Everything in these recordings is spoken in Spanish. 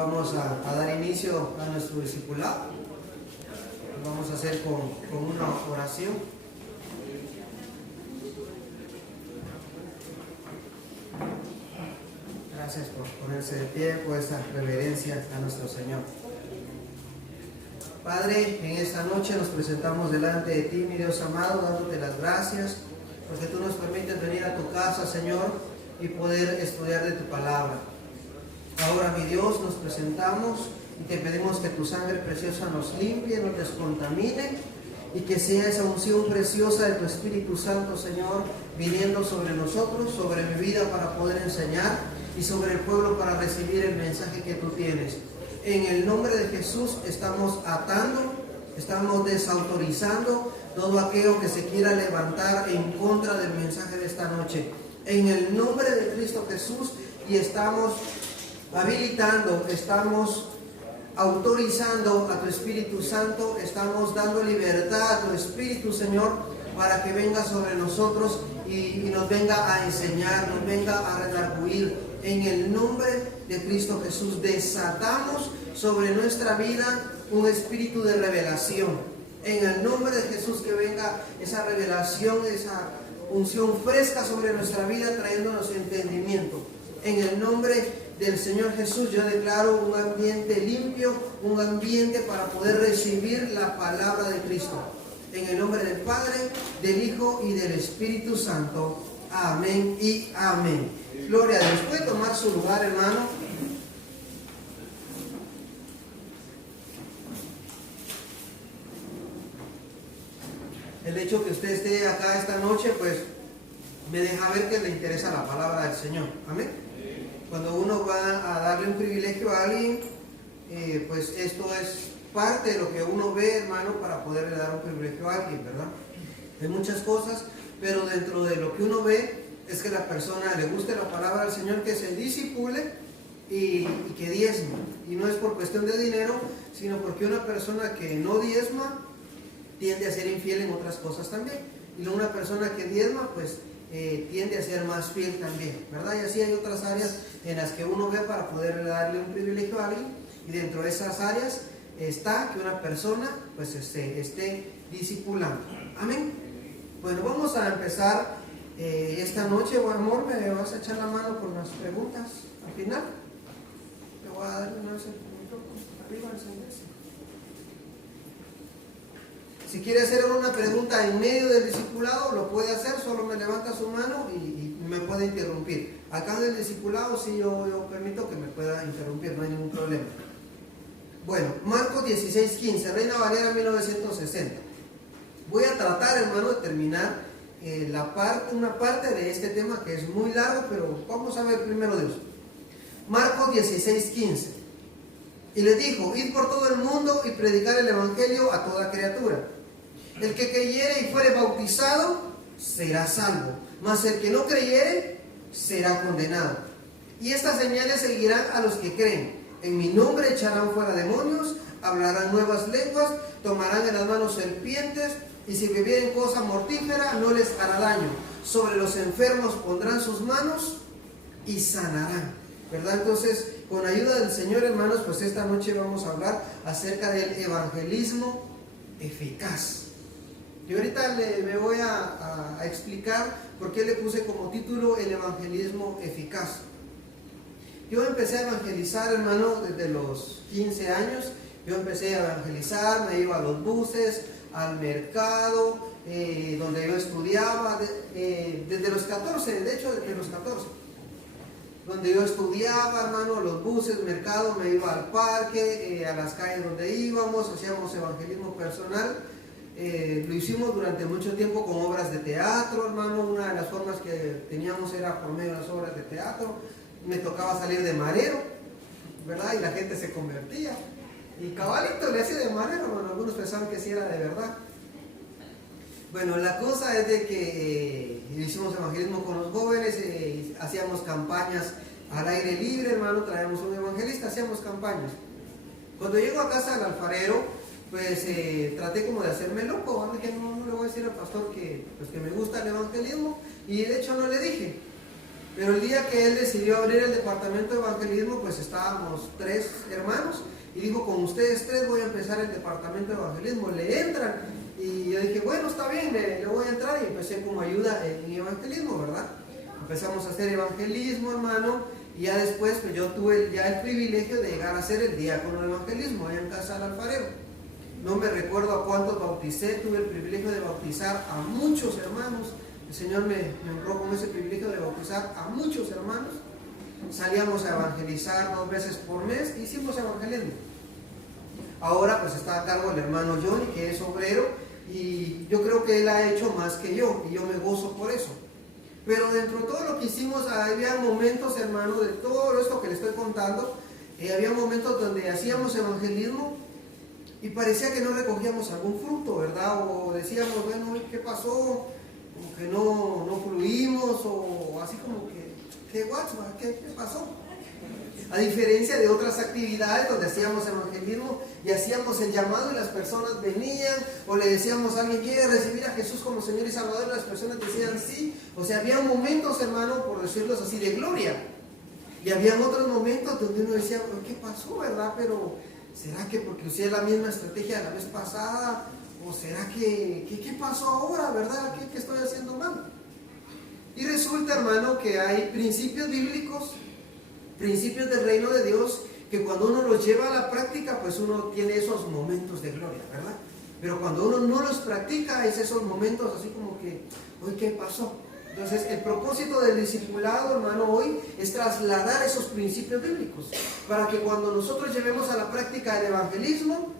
Vamos a dar inicio a nuestro discipulado. Lo vamos a hacer con una oración. Gracias por ponerse de pie, por esa reverencia a nuestro Señor. Padre, en esta noche nos presentamos delante de ti, mi Dios amado, dándote las gracias, porque tú nos permites venir a tu casa, Señor, y poder estudiar de tu palabra. Ahora, mi Dios, nos presentamos y te pedimos que tu sangre preciosa nos limpie, nos descontamine, y que sea esa unción preciosa de tu Espíritu Santo, Señor, viniendo sobre nosotros, sobre mi vida para poder enseñar, y sobre el pueblo para recibir el mensaje que tú tienes. En el nombre de Jesús estamos atando, estamos desautorizando todo aquello que se quiera levantar en contra del mensaje de esta noche. En el nombre de Cristo Jesús, y estamos habilitando, estamos autorizando a tu Espíritu Santo, estamos dando libertad a tu Espíritu, Señor, para que venga sobre nosotros y nos venga a enseñar, nos venga a redarguir. En el nombre de Cristo Jesús desatamos sobre nuestra vida un espíritu de revelación. En el nombre de Jesús, que venga esa revelación, esa unción fresca sobre nuestra vida, trayéndonos entendimiento. En el nombre del Señor Jesús, yo declaro un ambiente limpio, un ambiente para poder recibir la palabra de Cristo. En el nombre del Padre, del Hijo y del Espíritu Santo. Amén y amén. Gloria a Dios. ¿Puede tomar su lugar, hermano? El hecho que usted esté acá esta noche, pues, me deja ver que le interesa la palabra del Señor. Amén. Cuando uno va a darle un privilegio a alguien, pues esto es parte de lo que uno ve, hermano, para poderle dar un privilegio a alguien, ¿verdad? Hay muchas cosas, pero dentro de lo que uno ve es que la persona le guste la palabra del Señor, que se discipule y que diezme. Y no es por cuestión de dinero, sino porque una persona que no diezma tiende a ser infiel en otras cosas también. Y una persona que diezma, pues tiende a ser más fiel también, ¿verdad? Y así hay otras áreas en las que uno ve para poder darle un privilegio a alguien. Y dentro de esas áreas está que una persona pues esté discipulando. Amén. Bueno, vamos a empezar esta noche. Buen amor, me vas a echar la mano con las preguntas al final. Me voy a dar una vez el micrófono arriba, encenderse. Si quiere hacer una pregunta en medio del discipulado, lo puede hacer, solo me levanta su mano y me puede interrumpir. Acá en el discipulado sí yo permito que me pueda interrumpir, no hay ningún problema. Bueno, Marcos 16:15, Reina Valera 1960. Voy a tratar, hermano, de terminar una parte de este tema que es muy largo, pero vamos a ver primero Dios. Marcos 16:15. Y les dijo: id por todo el mundo y predicar el evangelio a toda criatura. El que creyere y fuere bautizado será salvo, mas el que no creyere será condenado. Y estas señales seguirán a los que creen: en mi nombre echarán fuera demonios, hablarán nuevas lenguas, tomarán en las manos serpientes, y si bebieren cosa mortífera no les hará daño. Sobre los enfermos pondrán sus manos y sanarán. ¿Verdad? Entonces, con ayuda del Señor, hermanos, pues esta noche vamos a hablar acerca del evangelismo eficaz. Y ahorita me voy a explicar por qué le puse como título el evangelismo eficaz. Yo empecé a evangelizar, hermano, desde los 15 años. Yo empecé a evangelizar, me iba a los buses, al mercado, donde yo estudiaba, desde los 14, de hecho desde los 14. Donde yo estudiaba, hermano, los buses, mercado, me iba al parque, a las calles donde íbamos, hacíamos evangelismo personal. Lo hicimos durante mucho tiempo con obras de teatro, hermano. Una de las formas que teníamos era por medio de las obras de teatro. Me tocaba salir de marero, ¿verdad? Y la gente se convertía. Y cabalito le hacía de marero, hermano. Algunos pensaban que sí era de verdad. Bueno, la cosa es de que hicimos evangelismo con los jóvenes, hacíamos campañas al aire libre, hermano, traíamos un evangelista, hacíamos campañas. Cuando llego a casa del alfarero, pues traté como de hacerme loco, ¿no? Dije, no le voy a decir al pastor que me gusta el evangelismo, y de hecho no le dije. Pero el día que él decidió abrir el departamento de evangelismo, pues estábamos 3 hermanos y dijo, con ustedes 3 voy a empezar el departamento de evangelismo. Le entran y yo dije, bueno, está bien, le voy a entrar, y empecé como ayuda en evangelismo, ¿verdad? Empezamos a hacer evangelismo, hermano, y ya después pues yo tuve ya el privilegio de llegar a ser el diácono de evangelismo allá en Casa del Alfarero. No me recuerdo a cuántos bauticé, tuve el privilegio de bautizar a muchos hermanos. El Señor me honró con ese privilegio de bautizar a muchos hermanos. Salíamos a evangelizar 2 veces por mes, hicimos evangelismo. Ahora pues está a cargo el hermano Johnny, que es obrero, y yo creo que él ha hecho más que yo, y yo me gozo por eso. Pero dentro de todo lo que hicimos, había momentos, hermano, de todo esto que le estoy contando, había momentos donde hacíamos evangelismo y parecía que no recogíamos algún fruto, ¿verdad? O decíamos, bueno, ¿qué pasó? Como que no fluimos, o así como que, ¿qué pasó? A diferencia de otras actividades donde hacíamos evangelismo y hacíamos el llamado y las personas venían, o le decíamos a alguien, ¿quiere recibir a Jesús como Señor y Salvador? Y las personas decían sí. O sea, había momentos, hermano, por decirlos así, de gloria. Y había otros momentos donde uno decía, ¿qué pasó, verdad? Pero, ¿será que porque usé la misma estrategia de la vez pasada? ¿O será que qué pasó ahora, verdad? ¿Qué estoy haciendo mal? Y resulta, hermano, que hay principios bíblicos, principios del reino de Dios, que cuando uno los lleva a la práctica, pues uno tiene esos momentos de gloria, ¿verdad? Pero cuando uno no los practica, es esos momentos así como que, hoy ¿qué pasó? Entonces, el propósito del discipulado, hermano, hoy es trasladar esos principios bíblicos, para que cuando nosotros llevemos a la práctica el evangelismo,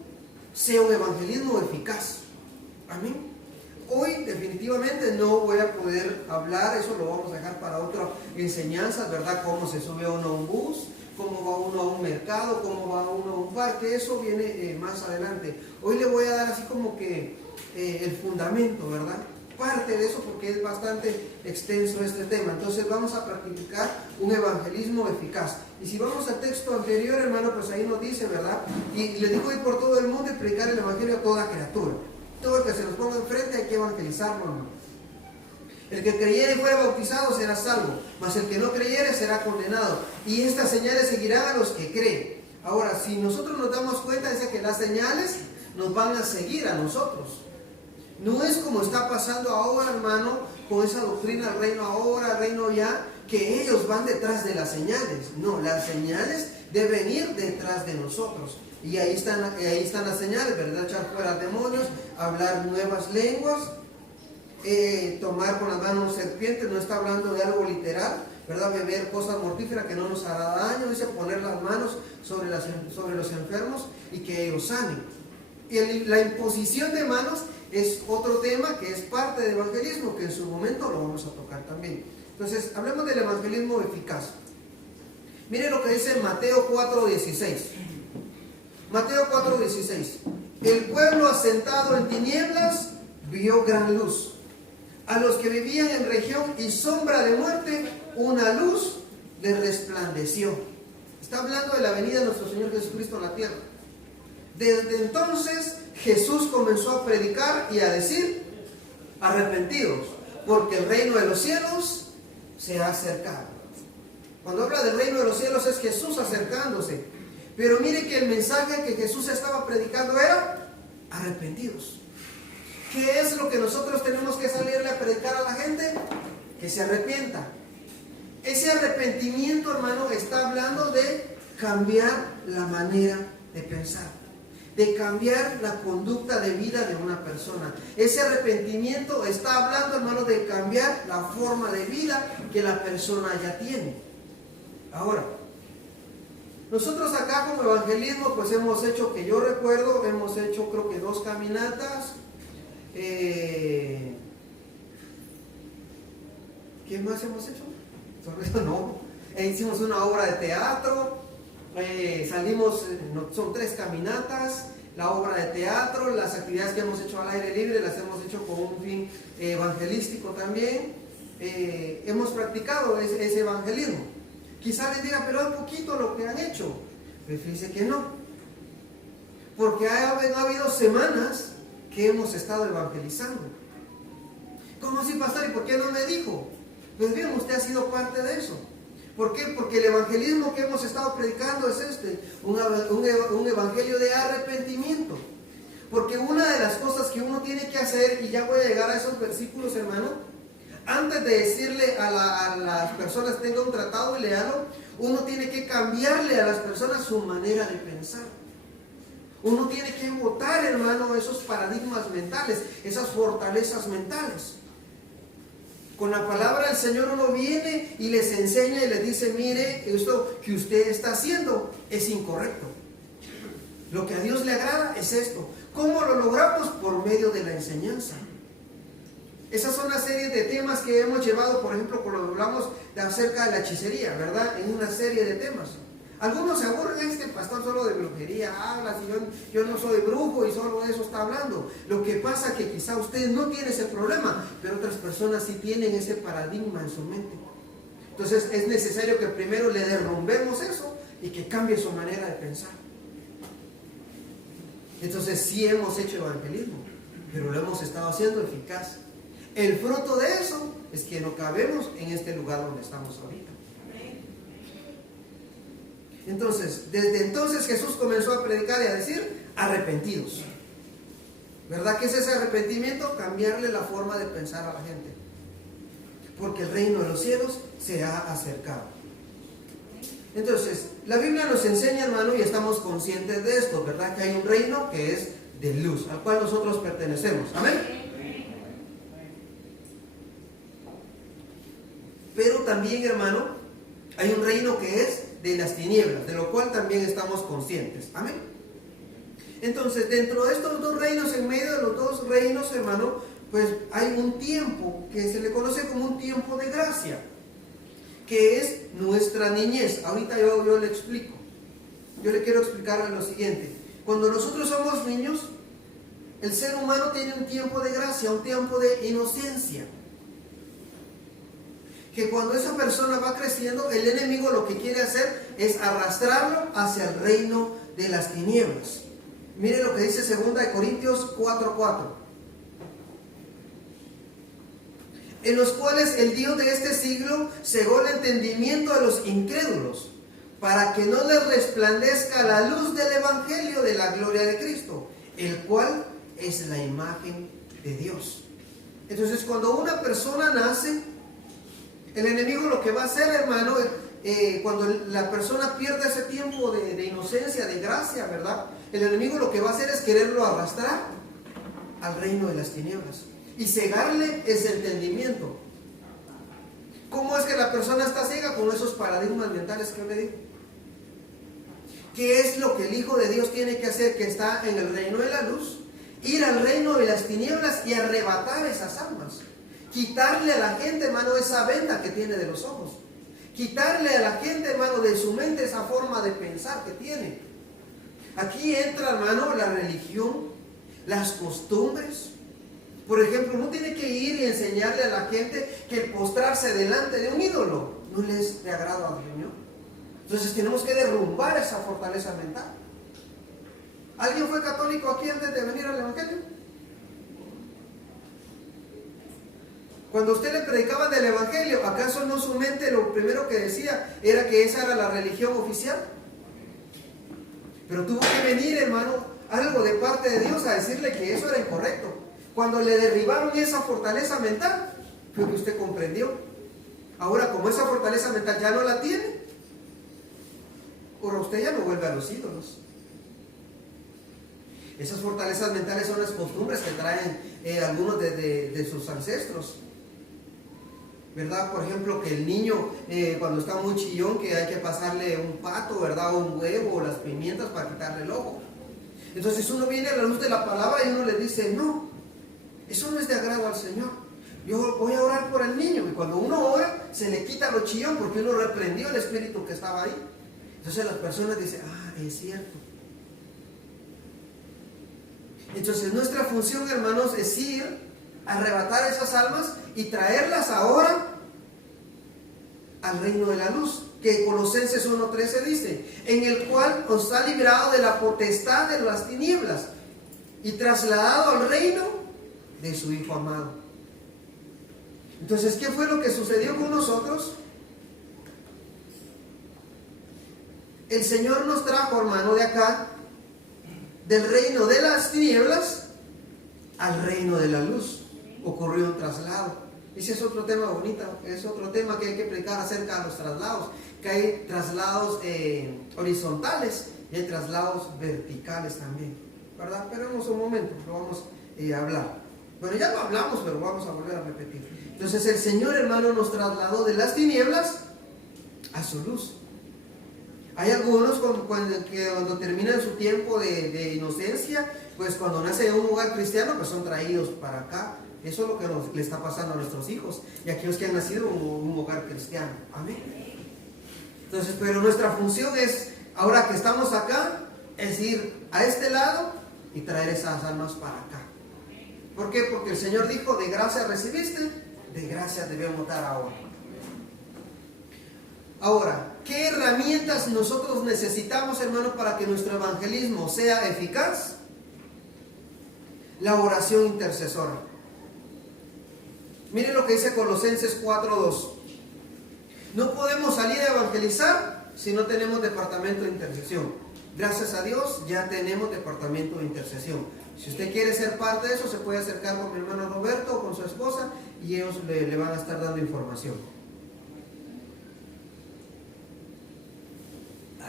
sea un evangelismo eficaz. Amén. Hoy definitivamente no voy a poder hablar, eso lo vamos a dejar para otras enseñanzas, ¿verdad? Cómo se sube uno a un bus, cómo va uno a un mercado, cómo va uno a un parque, eso viene más adelante. Hoy le voy a dar así como que el fundamento, ¿verdad? Parte de eso, porque es bastante extenso este tema. Entonces vamos a practicar un evangelismo eficaz. Y si vamos al texto anterior, hermano, pues ahí nos dice, ¿verdad? Y le digo, ir por todo el mundo y predicar el evangelio a toda criatura. Todo el que se nos ponga enfrente hay que evangelizarlo, hermano. El que creyere y fuera bautizado será salvo, mas el que no creyere será condenado. Y estas señales seguirán a los que creen. Ahora, si nosotros nos damos cuenta, dice que las señales nos van a seguir a nosotros. No es como está pasando ahora, hermano, con esa doctrina, el reino ahora, el reino ya, que ellos van detrás de las señales. No, las señales deben ir detrás de nosotros. Y ahí están las señales, ¿verdad? Echar fuera demonios, hablar nuevas lenguas, tomar con las manos serpientes, no está hablando de algo literal, ¿verdad? Beber cosas mortíferas que no nos hará daño, dice poner las manos sobre los enfermos y que ellos sanen. Y la imposición de manos es otro tema que es parte del evangelismo, que en su momento lo vamos a tocar también. Entonces, hablemos del evangelismo eficaz. Miren lo que dice Mateo 4:16. Mateo 4:16. El pueblo asentado en tinieblas vio gran luz. A los que vivían en región y sombra de muerte, una luz les resplandeció. Está hablando de la venida de nuestro Señor Jesucristo a la tierra. Desde entonces Jesús comenzó a predicar y a decir, arrepentidos, porque el reino de los cielos se ha acercado. Cuando habla del reino de los cielos es Jesús acercándose. Pero mire que el mensaje que Jesús estaba predicando era arrepentidos. ¿Qué es lo que nosotros tenemos que salirle a predicar a la gente? Que se arrepienta. Ese arrepentimiento, hermano, está hablando de cambiar la manera de pensar, de cambiar la conducta de vida de una persona. Ese arrepentimiento está hablando, hermano, de cambiar la forma de vida que la persona ya tiene. Ahora, nosotros acá como evangelismo pues hemos hecho, que yo recuerdo, hemos hecho creo que 2 caminatas. ¿Qué más hemos hecho? Sobre eso no. Hicimos una obra de teatro, salimos, son 3 caminatas, la obra de teatro, las actividades que hemos hecho al aire libre las hemos hecho con un fin evangelístico también. Hemos practicado ese evangelismo. Quizá les diga, pero es poquito lo que han hecho. Pero fíjense que no. Porque ha habido semanas que hemos estado evangelizando. ¿Cómo así, pastor? ¿Y por qué no me dijo? Pues bien, usted ha sido parte de eso. ¿Por qué? Porque el evangelismo que hemos estado predicando es un evangelio de arrepentimiento. Porque una de las cosas que uno tiene que hacer, y ya voy a llegar a esos versículos, hermano, antes de decirle a las personas tenga un tratado y léalo, uno tiene que cambiarle a las personas su manera de pensar. Uno tiene que botar, hermano, esos paradigmas mentales, esas fortalezas mentales. Con la palabra del Señor uno viene y les enseña y les dice, mire, esto que usted está haciendo es incorrecto. Lo que a Dios le agrada es esto. ¿Cómo lo logramos? Por medio de la enseñanza. Esas son una serie de temas que hemos llevado, por ejemplo, cuando hablamos acerca de la hechicería, ¿verdad? En una serie de temas. Algunos se aburren, este pastor solo de brujería habla, si yo no soy brujo y solo de eso está hablando. Lo que pasa es que quizá usted no tiene ese problema, pero otras personas sí tienen ese paradigma en su mente. Entonces es necesario que primero le derrumbemos eso y que cambie su manera de pensar. Entonces sí hemos hecho evangelismo, pero lo hemos estado haciendo eficaz. El fruto de eso es que no cabemos en este lugar donde estamos ahorita. Entonces, desde entonces Jesús comenzó a predicar y a decir, arrepentidos. ¿Verdad que es ese arrepentimiento? Cambiarle la forma de pensar a la gente. Porque el reino de los cielos se ha acercado. Entonces, la Biblia nos enseña, hermano, y estamos conscientes de esto, ¿verdad? Que hay un reino que es de luz, al cual nosotros pertenecemos. Amén. Pero también, hermano, hay un reino que es de las tinieblas, de lo cual también estamos conscientes. Amén. Entonces, dentro de estos dos reinos, en medio de los dos reinos, hermano, pues hay un tiempo que se le conoce como un tiempo de gracia, que es nuestra niñez. Ahorita yo le explico. Yo le quiero explicar lo siguiente. Cuando nosotros somos niños, el ser humano tiene un tiempo de gracia, un tiempo de inocencia. Que cuando esa persona va creciendo, el enemigo lo que quiere hacer es arrastrarlo hacia el reino de las tinieblas. Mire lo que dice 2 Corintios 4:4. En los cuales el Dios de este siglo cegó el entendimiento de los incrédulos, para que no les resplandezca la luz del evangelio de la gloria de Cristo, el cual es la imagen de Dios. Entonces, cuando una persona nace, el enemigo lo que va a hacer, hermano, cuando la persona pierde ese tiempo de inocencia, de gracia, ¿verdad? El enemigo lo que va a hacer es quererlo arrastrar al reino de las tinieblas y cegarle ese entendimiento. ¿Cómo es que la persona está ciega? Con esos paradigmas mentales que yo le digo. ¿Qué es lo que el Hijo de Dios tiene que hacer, que está en el reino de la luz? Ir al reino de las tinieblas y arrebatar esas almas. Quitarle a la gente, hermano, esa venda que tiene de los ojos. Quitarle a la gente, hermano, de su mente esa forma de pensar que tiene. Aquí entra, hermano, la religión, las costumbres. Por ejemplo, uno tiene que ir y enseñarle a la gente que el postrarse delante de un ídolo no les de agrado al Señor. Entonces tenemos que derrumbar esa fortaleza mental. ¿Alguien fue católico aquí antes de venir al Evangelio? Cuando usted le predicaba del Evangelio, ¿acaso no su mente lo primero que decía era que esa era la religión oficial? Pero tuvo que venir, hermano, algo de parte de Dios a decirle que eso era incorrecto. Cuando le derribaron esa fortaleza mental, fue que usted comprendió. Ahora, como esa fortaleza mental ya no la tiene, ahora usted ya no vuelve a los ídolos. Esas fortalezas mentales son las costumbres que traen algunos de sus ancestros, ¿verdad? Por ejemplo, que el niño cuando está muy chillón, que hay que pasarle un pato, ¿verdad? O un huevo, o las pimientas para quitarle el ojo. Entonces uno viene a la luz de la palabra y uno le dice, no, eso no es de agrado al Señor. Yo voy a orar por el niño. Y cuando uno ora, se le quita lo chillón porque uno reprendió el espíritu que estaba ahí. Entonces las personas dicen, ah, es cierto. Entonces nuestra función, hermanos, es ir, arrebatar esas almas y traerlas ahora al reino de la luz, que Colosenses 1:13 dice, en el cual os ha librado de la potestad de las tinieblas y trasladado al reino de su Hijo amado. Entonces, ¿qué fue lo que sucedió con nosotros? El Señor nos trajo, hermano, de acá, del reino de las tinieblas al reino de la luz. Ocurrió un traslado. Ese es otro tema bonito, es otro tema que hay que explicar acerca de los traslados, que hay traslados horizontales y hay traslados verticales también, ¿verdad? Pero en un momento lo vamos a hablar. Bueno, ya lo hablamos, pero vamos a volver a repetir. Entonces el Señor, hermano, nos trasladó de las tinieblas a su luz. Hay algunos cuando terminan su tiempo de inocencia, pues cuando nacen en un hogar cristiano, pues son traídos para acá. Eso es lo que le está pasando a nuestros hijos y a aquellos que han nacido en un hogar cristiano. Amén. Entonces, pero nuestra función es, ahora que estamos acá, es ir a este lado y traer esas almas para acá. ¿Por qué? Porque el Señor dijo, de gracia recibiste, de gracia debemos dar ahora. Ahora, ¿qué herramientas nosotros necesitamos, hermanos, para que nuestro evangelismo sea eficaz? La oración intercesora. Miren lo que dice Colosenses 4:2. No podemos salir a evangelizar si no tenemos departamento de intercesión. Gracias a Dios ya tenemos departamento de intercesión. Si usted quiere ser parte de eso, se puede acercar con mi hermano Roberto o con su esposa y ellos le van a estar dando información.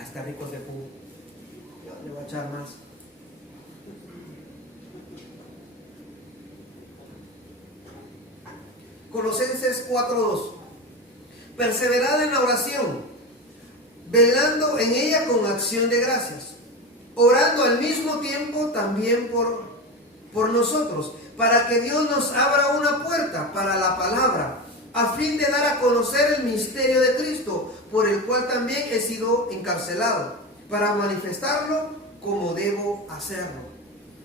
Está rico ese jugo. Yo le voy a echar más. Colosenses 4:2. Perseverad en la oración, velando en ella con acción de gracias, orando al mismo tiempo también por nosotros, para que Dios nos abra una puerta para la palabra, a fin de dar a conocer el misterio de Cristo, por el cual también he sido encarcelado, para manifestarlo como debo hacerlo.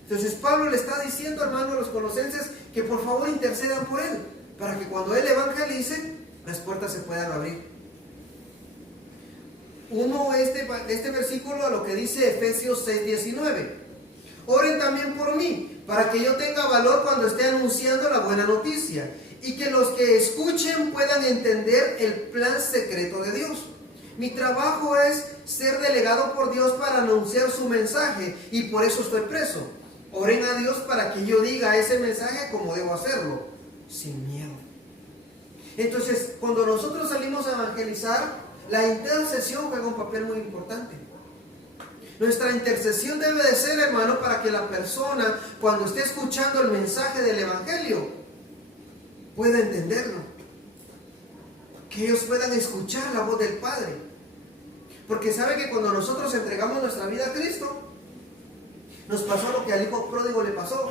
Entonces Pablo le está diciendo, hermano, a los colosenses que por favor intercedan por él, para que cuando él evangelice, las puertas se puedan abrir. Este versículo a lo que dice Efesios 6:19. Oren también por mí, para que yo tenga valor cuando esté anunciando la buena noticia, y que los que escuchen puedan entender el plan secreto de Dios. Mi trabajo es ser delegado por Dios para anunciar su mensaje, y por eso estoy preso. Oren a Dios para que yo diga ese mensaje como debo hacerlo, sin miedo. Entonces, cuando nosotros salimos a evangelizar, la intercesión juega un papel muy importante. Nuestra intercesión debe de ser, hermano, para que la persona, cuando esté escuchando el mensaje del evangelio, pueda entenderlo. Que ellos puedan escuchar la voz del Padre. Porque sabe que cuando nosotros entregamos nuestra vida a Cristo, nos pasó lo que al hijo pródigo le pasó.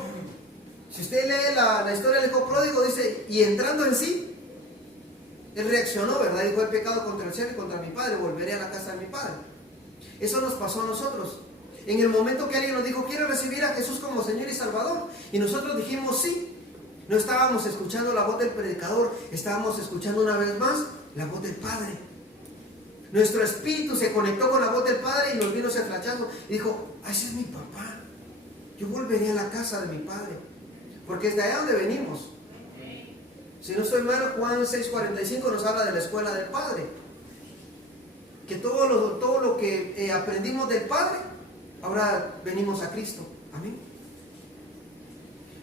Si usted lee la historia del hijo pródigo, dice, y entrando en sí, él reaccionó, ¿verdad? Dijo, he pecado contra el cielo y contra mi Padre, volveré a la casa de mi Padre. Eso nos pasó a nosotros. En el momento que alguien nos dijo, quiero recibir a Jesús como Señor y Salvador, y nosotros dijimos sí, no estábamos escuchando la voz del predicador, estábamos escuchando una vez más la voz del Padre. Nuestro espíritu se conectó con la voz del Padre y nos vino ese flachazo y dijo, ese es mi papá, yo volveré a la casa de mi Padre, porque es de allá donde venimos. Si no estoy mal, Juan 6:45 nos habla de la escuela del Padre, que todo lo que aprendimos del Padre, ahora venimos a Cristo. Amén.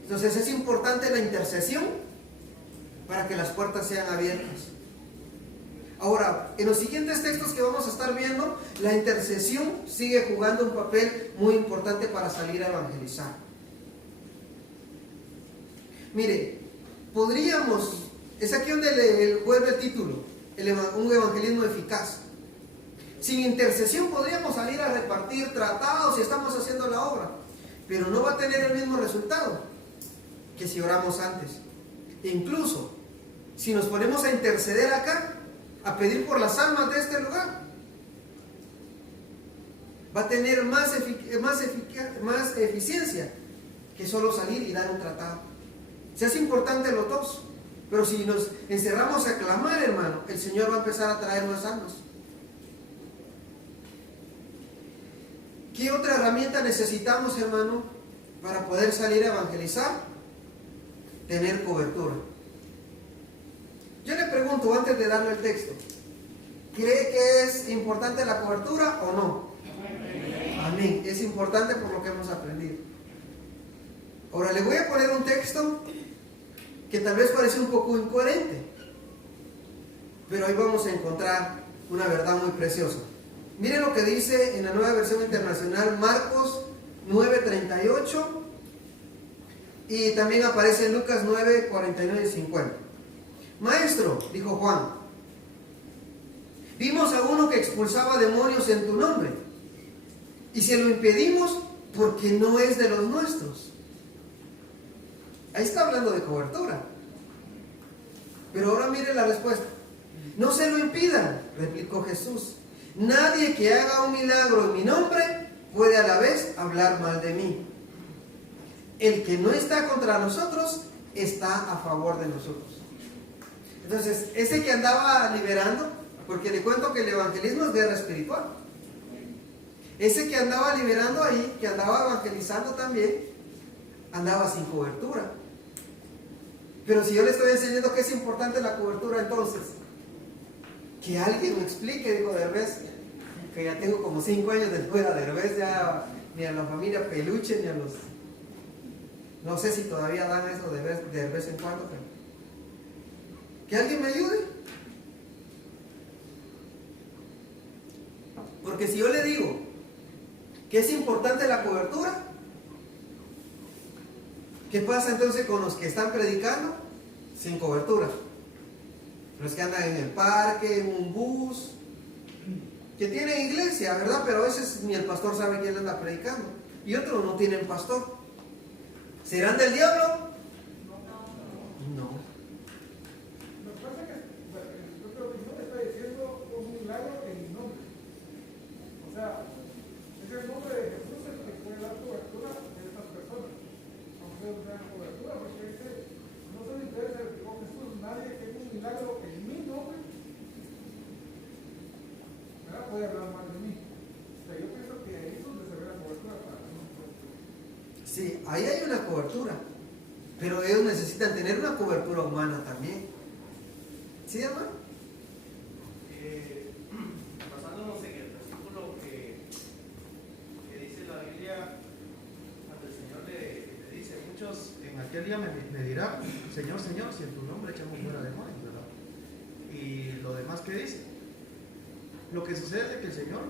Entonces es importante la intercesión para que las puertas sean abiertas. Ahora, en los siguientes textos que vamos a estar viendo, la intercesión sigue jugando un papel muy importante para salir a evangelizar. Mire, es aquí donde vuelve el título, un evangelismo eficaz. Sin intercesión podríamos salir a repartir tratados y estamos haciendo la obra, pero no va a tener el mismo resultado que si oramos antes. E incluso, si nos ponemos a interceder acá, a pedir por las almas de este lugar, va a tener más eficiencia que solo salir y dar un tratado. O sea, es importante los dos, pero si nos encerramos a clamar, hermano, el Señor va a empezar a traer más almas. ¿Qué otra herramienta necesitamos, hermano, para poder salir a evangelizar? Tener cobertura. Yo le pregunto antes de darle el texto, ¿cree que es importante la cobertura o no? Amén. Es importante por lo que hemos aprendido. Ahora le voy a poner un texto que tal vez parece un poco incoherente, pero ahí vamos a encontrar una verdad muy preciosa. Miren lo que dice en la Nueva Versión Internacional, Marcos 9:38, y también aparece en Lucas 9:49 y 50. Maestro, dijo Juan, vimos a uno que expulsaba demonios en tu nombre, y se lo impedimos porque no es de los nuestros. Ahí está hablando de cobertura. Pero ahora mire la respuesta. No se lo impidan, replicó Jesús. Nadie que haga un milagro en mi nombre puede a la vez hablar mal de mí. El que no está contra nosotros está a favor de nosotros. Entonces, ese que andaba liberando, porque le cuento que el evangelismo es guerra espiritual. Ese que andaba liberando ahí, que andaba evangelizando también, andaba sin cobertura. Pero si yo le estoy enseñando que es importante la cobertura, entonces, que alguien me explique, digo Derbez, que ya tengo como 5 años de fuera de Derbez, ya ni a la familia Peluche, ni a los... No sé si todavía dan eso de vez en cuando, pero... Que alguien me ayude. Porque si yo le digo que es importante la cobertura, ¿qué pasa entonces con los que están predicando sin cobertura? Los que andan en el parque, en un bus, que tienen iglesia, ¿verdad? Pero a veces ni el pastor sabe quién anda predicando. Y otros no tienen pastor. ¿Serán del diablo? No. Lo que pasa es que yo creo que no me está diciendo un milagro en mi nombre. O sea, es el nombre de Jesús el que puede dar cobertura a estas personas. Aunque no tengan cobertura, porque dice, no se le interesa, dijo Jesús, nadie que tenga un milagro en mi nombre, ¿verdad? Puede hablar mal de mí. O sea, yo pienso que ahí es donde se ve la cobertura para nosotros. Sí, ahí hay una cobertura, pero ellos necesitan tener una cobertura humana también. ¿Sí, hermano? Basándonos en el versículo que dice la Biblia, cuando el Señor le dice, muchos en aquel día me dirán, Señor, Señor, si en tu nombre echamos fuera demonios, ¿verdad? Y lo demás que dice, lo que sucede es que el Señor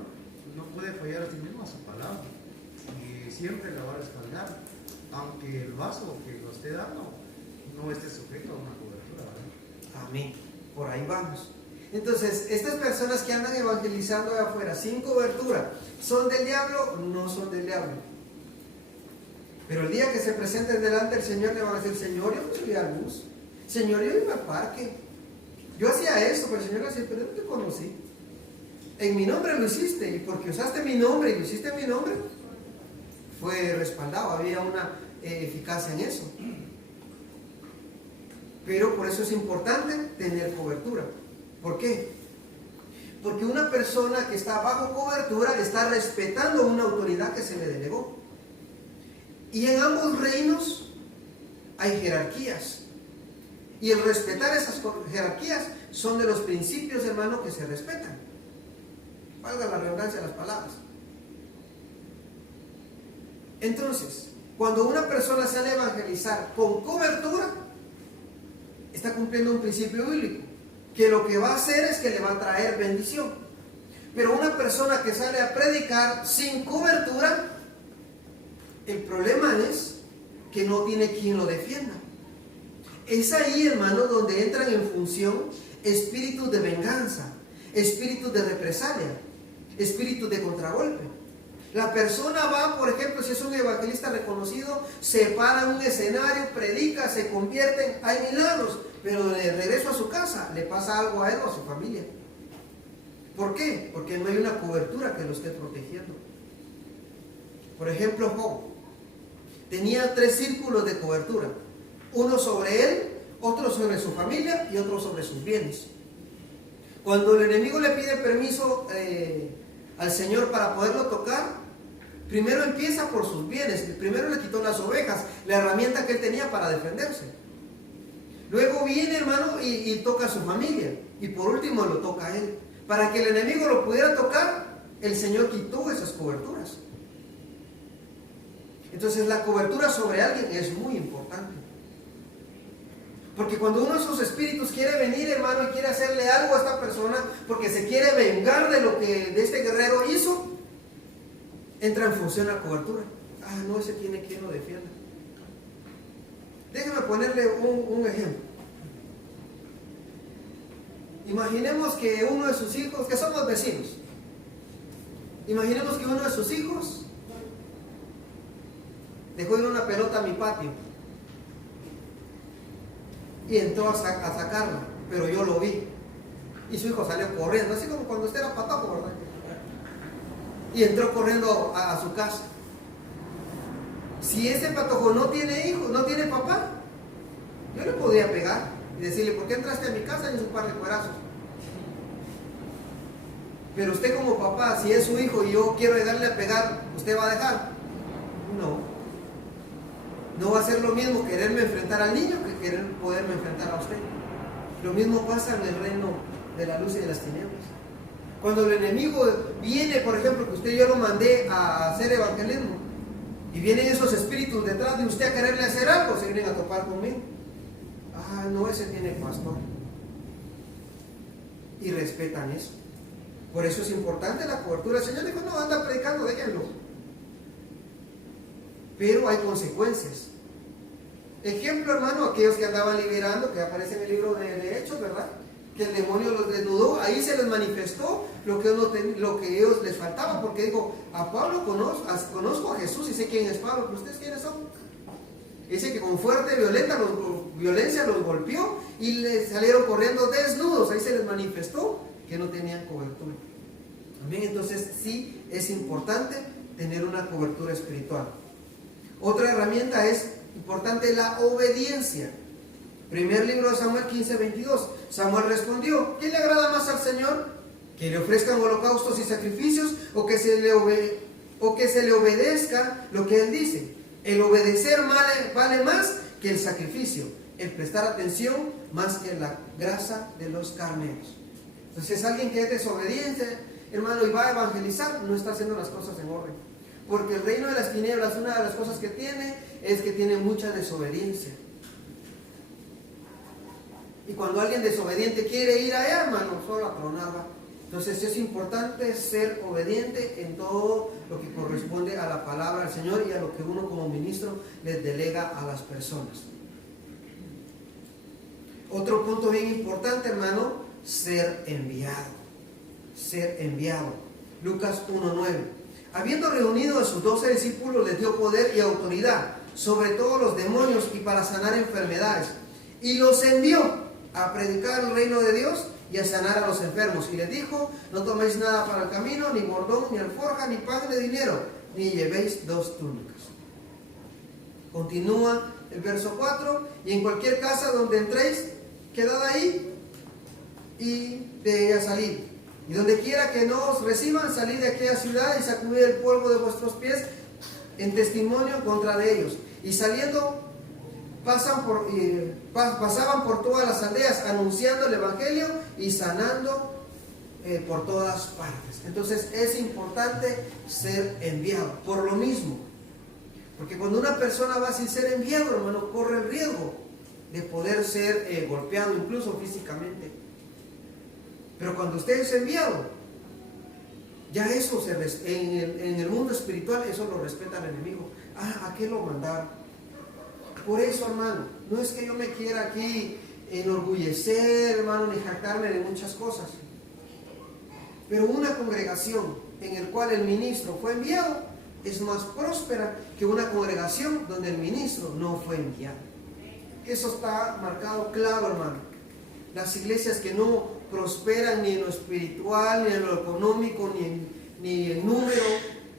no puede fallar a sí mismo a su palabra. Y siempre la va a respaldar, aunque el vaso que lo esté dando no esté sujeto a una cobertura, ¿verdad? Amén. Por ahí vamos. Entonces, estas personas que andan evangelizando de afuera sin cobertura, ¿son del diablo? No son del diablo. Pero el día que se presenten delante del Señor, le van a decir, Señor, yo no subí al bus. Señor, yo iba al parque. Yo hacía esto, pero el Señor le decía, pero yo no te conocí. En mi nombre lo hiciste, y porque usaste mi nombre y lo hiciste en mi nombre, fue respaldado, había una eficacia en eso. Pero por eso es importante tener cobertura. ¿Por qué? Porque una persona que está bajo cobertura está respetando una autoridad que se le delegó. Y en ambos reinos hay jerarquías. Y el respetar esas jerarquías son de los principios, hermano, que se respetan. Valga la redundancia de las palabras. Entonces, cuando una persona sale a evangelizar con cobertura, está cumpliendo un principio bíblico, que lo que va a hacer es que le va a traer bendición. Pero una persona que sale a predicar sin cobertura, el problema es que no tiene quien lo defienda. Es ahí, hermano, donde entran en función espíritus de venganza, espíritus de represalia, espíritus de contragolpe. La persona va, por ejemplo, si es un evangelista reconocido, se para en un escenario, predica, se convierte, hay milagros, pero de regreso a su casa le pasa algo a él o a su familia. ¿Por qué? Porque no hay una cobertura que lo esté protegiendo. Por ejemplo, Job tenía 3 círculos de cobertura: uno sobre él, otro sobre su familia y otro sobre sus bienes. Cuando el enemigo le pide permiso al Señor para poderlo tocar, primero empieza por sus bienes. Primero le quitó las ovejas, la herramienta que él tenía para defenderse. Luego viene, hermano, y toca a su familia. Y por último lo toca a él. Para que el enemigo lo pudiera tocar, el Señor quitó esas coberturas. Entonces la cobertura sobre alguien es muy importante. Porque cuando uno de esos espíritus quiere venir, hermano, y quiere hacerle algo a esta persona, porque se quiere vengar de lo que de este guerrero hizo, entra en función la cobertura. Ah, no, ese tiene quien lo defienda. Déjeme ponerle un ejemplo. Imaginemos que uno de sus hijos, que somos vecinos, imaginemos que uno de sus hijos dejó ir una pelota a mi patio y entró a sacarla, pero yo lo vi y su hijo salió corriendo, así como cuando usted era patojo, ¿verdad? Y entró corriendo a su casa. Si ese patojo no tiene hijo, no tiene papá, yo le podría pegar y decirle, ¿por qué entraste a mi casa? Y un par de cuerazos. Pero usted como papá, si es su hijo y yo quiero llegarle a pegar, ¿usted va a dejar? No. No va a ser lo mismo quererme enfrentar al niño que querer poderme enfrentar a usted. Lo mismo pasa en el reino de la luz y de las tinieblas. Cuando el enemigo viene, por ejemplo, que usted y yo lo mandé a hacer evangelismo, y vienen esos espíritus detrás de usted a quererle hacer algo, se vienen a topar conmigo. Ah, no, ese tiene pastor. Y respetan eso. Por eso es importante la cobertura. El Señor dijo, no, anda predicando, déjenlo. Pero hay consecuencias. Ejemplo, hermano, aquellos que andaban liberando, que aparece en el libro de Hechos, ¿verdad? Que el demonio los desnudó, ahí se les manifestó lo que ellos les faltaba, porque dijo, a Pablo conozco a Jesús y sé quién es Pablo, pero ¿ustedes quiénes son? Dice que con fuerte violencia los golpeó y les salieron corriendo desnudos, ahí se les manifestó que no tenían cobertura. Amén. Entonces sí es importante tener una cobertura espiritual. Otra herramienta es importante la obediencia. Primer libro de Samuel 15:22. Samuel respondió, ¿qué le agrada más al Señor? ¿Que le ofrezcan holocaustos y sacrificios o que se le obedezca lo que Él dice? El obedecer vale más que el sacrificio, el prestar atención más que la grasa de los carneros. Entonces alguien que es desobediente, hermano, y va a evangelizar, no está haciendo las cosas en orden. Porque el reino de las tinieblas, una de las cosas que tiene, es que tiene mucha desobediencia. Y cuando alguien desobediente quiere ir allá, hermano, solo a tronar va. Entonces es importante ser obediente en todo lo que corresponde a la palabra del Señor y a lo que uno como ministro les delega a las personas. Otro punto bien importante, hermano, ser enviado. Ser enviado. Lucas 1:9. Habiendo reunido a sus 12 discípulos, les dio poder y autoridad sobre todos los demonios y para sanar enfermedades. Y los envió a predicar el reino de Dios y a sanar a los enfermos. Y les dijo, no toméis nada para el camino, ni bordón, ni alforja, ni pan de dinero, ni llevéis 2 túnicas. Continúa el verso 4, y en cualquier casa donde entréis, quedad ahí y de ella salid. Y donde quiera que no os reciban, salid de aquella ciudad y sacudid el polvo de vuestros pies en testimonio contra de ellos. Y saliendo pasaban por todas las aldeas anunciando el evangelio y sanando por todas partes. Entonces es importante ser enviado por lo mismo, porque cuando una persona va sin ser enviado, hermano, corre el riesgo de poder ser golpeado incluso físicamente. Pero cuando usted es enviado, ya eso en el mundo espiritual eso lo respeta el enemigo. Ah, ¿a qué lo mandaron? Por eso, hermano, no es que yo me quiera aquí enorgullecer, hermano, ni jactarme de muchas cosas. Pero una congregación en la cual el ministro fue enviado es más próspera que una congregación donde el ministro no fue enviado. Eso está marcado claro, hermano. Las iglesias que no prosperan ni en lo espiritual, ni en lo económico, ni en número,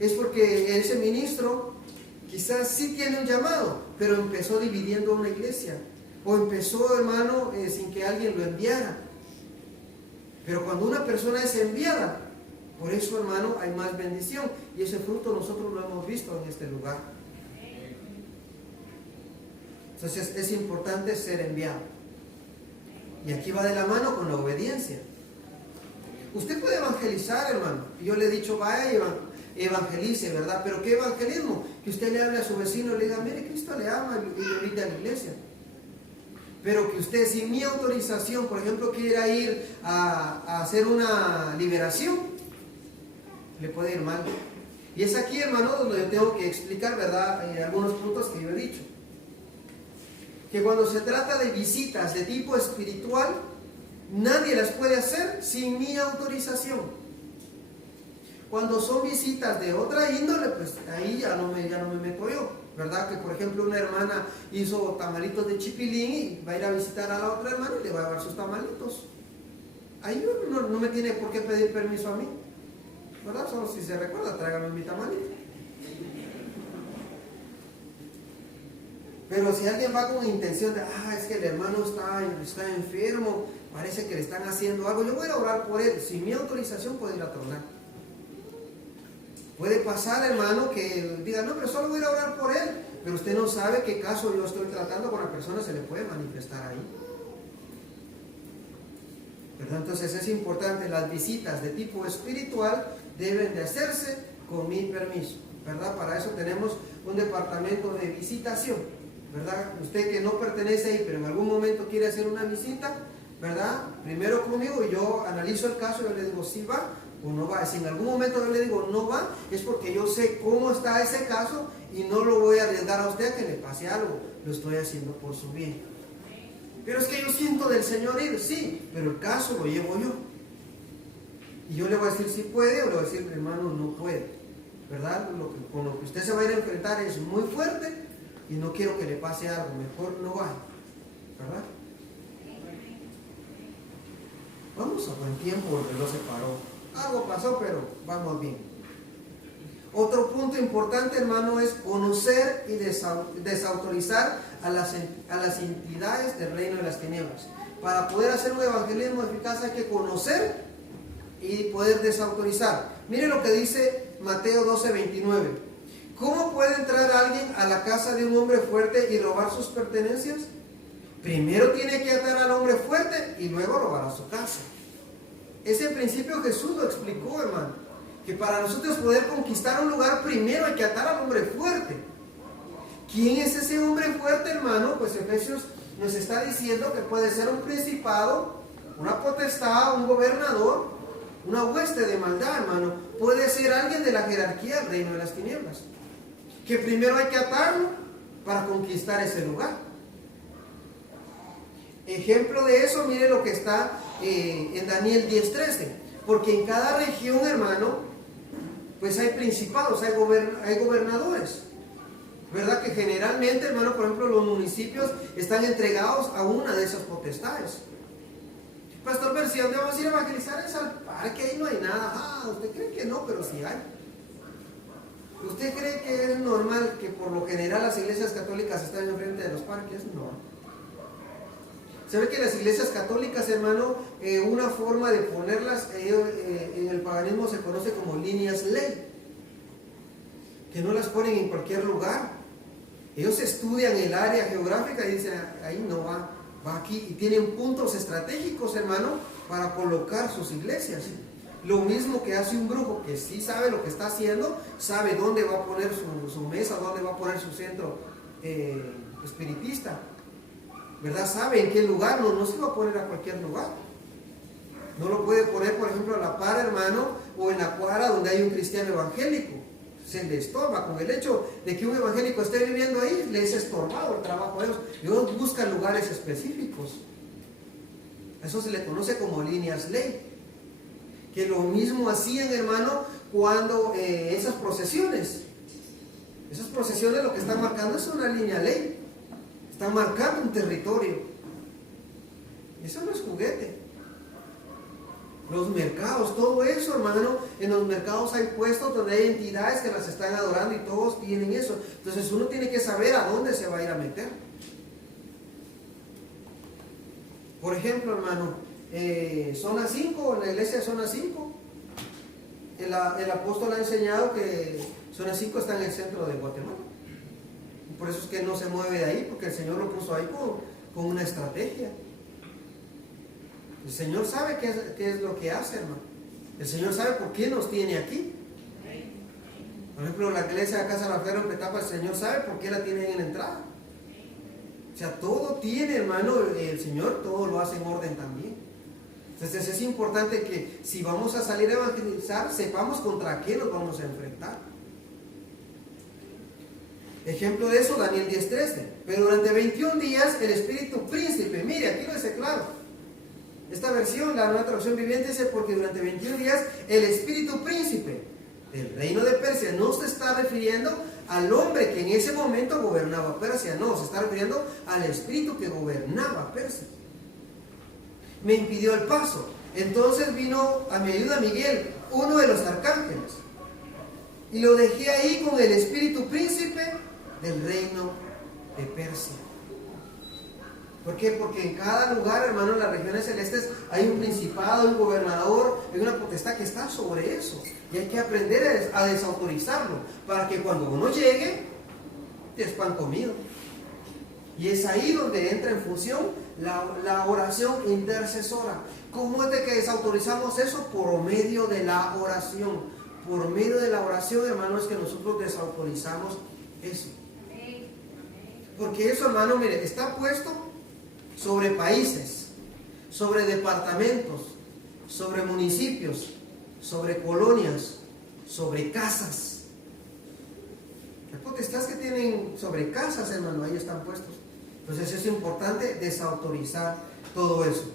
es porque ese ministro quizás sí tiene un llamado, pero empezó dividiendo una iglesia, o empezó, hermano, sin que alguien lo enviara. Pero cuando una persona es enviada, por eso, hermano, hay más bendición, y ese fruto nosotros lo hemos visto en este lugar. Entonces es importante ser enviado. Y aquí va de la mano con la obediencia. Usted puede evangelizar, hermano. Yo le he dicho, vaya y evangelice, ¿verdad? Pero ¿qué evangelismo? Que usted le hable a su vecino y le diga, mire, Cristo le ama y le invita a la iglesia. Pero que usted sin mi autorización, por ejemplo, quiera ir a hacer una liberación, le puede ir mal. Y es aquí, hermano, donde yo tengo que explicar, ¿verdad? Algunos puntos que yo he dicho. Que cuando se trata de visitas de tipo espiritual, nadie las puede hacer sin mi autorización. Cuando son visitas de otra índole, pues ahí ya no me meto yo, ¿verdad? Que por ejemplo una hermana hizo tamalitos de chipilín y va a ir a visitar a la otra hermana y le va a llevar sus tamalitos. Ahí no me tiene por qué pedir permiso a mí, ¿verdad? Solo si se recuerda, tráigame mi tamalito. Pero si alguien va con intención de, es que el hermano está enfermo, parece que le están haciendo algo, yo voy a orar por él, sin mi autorización puede ir a tronar. Puede pasar, hermano, que diga, no, pero solo voy a ir a orar por él, pero usted no sabe qué caso yo estoy tratando con la persona, se le puede manifestar ahí. ¿Verdad? Entonces es importante, las visitas de tipo espiritual deben de hacerse con mi permiso, ¿verdad? Para eso tenemos un departamento de visitación, ¿verdad? Usted que no pertenece ahí, pero en algún momento quiere hacer una visita, ¿verdad? Primero conmigo y yo analizo el caso y yo le digo si va o no va. Si en algún momento yo le digo no va, es porque yo sé cómo está ese caso y no lo voy a arriesgar a usted a que le pase algo. Lo estoy haciendo por su bien. Pero es que yo siento del Señor ir, sí, pero el caso lo llevo yo. Y yo le voy a decir si puede o le voy a decir hermano no puede, ¿verdad? Con lo que usted se va a ir a enfrentar es muy fuerte y no quiero que le pase algo, mejor no vaya, ¿verdad? Vamos a buen tiempo, el reloj se paró. Algo pasó, pero vamos bien. Otro punto importante, hermano, es conocer y desautorizar a las entidades del reino de las tinieblas. Para poder hacer un evangelismo eficaz hay que conocer y poder desautorizar. Mire lo que dice Mateo 12:29. ¿Cómo puede entrar alguien a la casa de un hombre fuerte y robar sus pertenencias? Primero tiene que atar al hombre fuerte y luego robará su casa. Ese principio Jesús lo explicó, hermano. Que para nosotros poder conquistar un lugar, primero hay que atar al hombre fuerte. ¿Quién es ese hombre fuerte, hermano? Pues Efesios nos está diciendo que puede ser un principado, una potestad, un gobernador, una hueste de maldad, hermano. Puede ser alguien de la jerarquía del reino de las tinieblas. Que primero hay que atarlo para conquistar ese lugar. Ejemplo de eso, mire lo que está en Daniel 10:13. Porque en cada región, hermano, pues hay principados, hay gobernadores. ¿Verdad? Que generalmente, hermano, por ejemplo, los municipios están entregados a una de esas potestades. Pastor, pero si ¿dónde vamos a ir a evangelizar? Es al parque, ahí no hay nada. ¿Usted cree que no? Pero sí hay. ¿Usted cree que es normal que por lo general las iglesias católicas están enfrente de los parques? No. Se ve que las iglesias católicas, hermano, una forma de ponerlas en el paganismo se conoce como líneas ley, que no las ponen en cualquier lugar. Ellos estudian el área geográfica y dicen, ahí no va, va aquí, y tienen puntos estratégicos, hermano, para colocar sus iglesias. Lo mismo que hace un brujo que sí sabe lo que está haciendo, sabe dónde va a poner su mesa, dónde va a poner su centro espiritista, ¿verdad? Sabe en qué lugar, no se va a poner a cualquier lugar. No lo puede poner, por ejemplo, a la par, hermano, o en la cuadra donde hay un cristiano evangélico. Se le estorba. Con el hecho de que un evangélico esté viviendo ahí, le es estorbado el trabajo de ellos. Ellos buscan lugares específicos. Eso se le conoce como líneas ley. Que lo mismo hacían, hermano, cuando esas procesiones lo que están marcando es una línea ley. Están marcando un territorio. Eso no es juguete. Los mercados, todo eso, hermano, en los mercados hay puestos donde hay entidades que las están adorando y todos tienen eso. Entonces uno tiene que saber a dónde se va a ir a meter. Por ejemplo, hermano, zona 5, en la iglesia de zona 5, el apóstol ha enseñado que zona 5 está en el centro de Guatemala. Por eso es que no se mueve de ahí, porque el Señor lo puso ahí con una estrategia. El Señor sabe qué es lo que hace, hermano. El Señor sabe por qué nos tiene aquí. Por ejemplo, la iglesia de Casa Rafael en Petapa, el Señor sabe por qué la tiene en la entrada. O sea, todo tiene, hermano, el Señor todo lo hace en orden también. Entonces es importante que si vamos a salir a evangelizar, sepamos contra qué nos vamos a enfrentar. Ejemplo de eso, Daniel 10:13. Pero durante 21 días el espíritu príncipe, mire, aquí lo dice claro. Esta versión, la Nueva Traducción Viviente, dice porque durante 21 días el espíritu príncipe del reino de Persia no se está refiriendo al hombre que en ese momento gobernaba Persia, no, se está refiriendo al espíritu que gobernaba Persia. Me impidió el paso. Entonces vino a mi ayuda Miguel, uno de los arcángeles, y lo dejé ahí con el espíritu príncipe del reino de Persia. ¿Por qué? Porque en cada lugar, hermano, en las regiones celestes hay un principado, un gobernador, hay una potestad que está sobre eso. Y hay que aprender a desautorizarlo para que cuando uno llegue, es pan comido. Y es ahí donde entra en función la oración intercesora. ¿Cómo es de que desautorizamos eso? Por medio de la oración. Por medio de la oración, hermano, es que nosotros desautorizamos eso. Porque eso, hermano, mire, está puesto sobre países, sobre departamentos, sobre municipios, sobre colonias, sobre casas. Las potestades que tienen sobre casas, hermano, ahí están puestos. Entonces es importante desautorizar todo eso.